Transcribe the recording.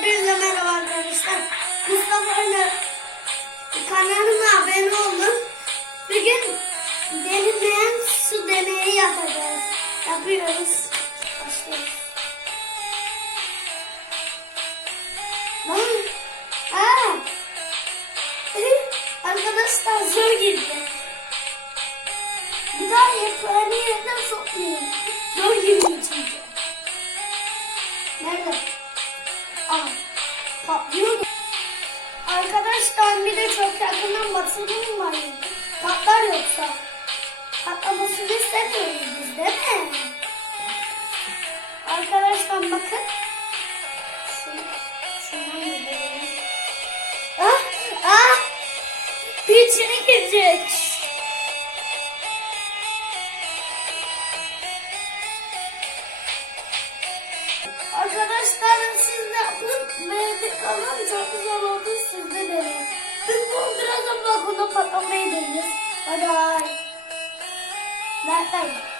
Hepinize merhaba arkadaşlar. Mustafa Öner kanalıma abone olun. Bugün derinleyen su deneyi yapacağız. Yapıyoruz. Başlıyoruz. Lan. Aa. Arkadaşlar zor girdi. Bir daha yaprağını yerden sokmayayım. Zor girdi çünkü. Nerede? Patlıyor? Arkadaşlar bir de çok yakından basılım var. Patlar yoksa. Patlamasını istemiyoruz biz değil mi? Arkadaşlar bakın. Şunu, şundan. Ah, ah! Bir içine girecek. Arkadaşlar siz. Kalın. Çok güzel oldu. Siz de deneyin. Biz bu birazdan balkona patlamayı deneyeceğiz. Hadi. Bye bye.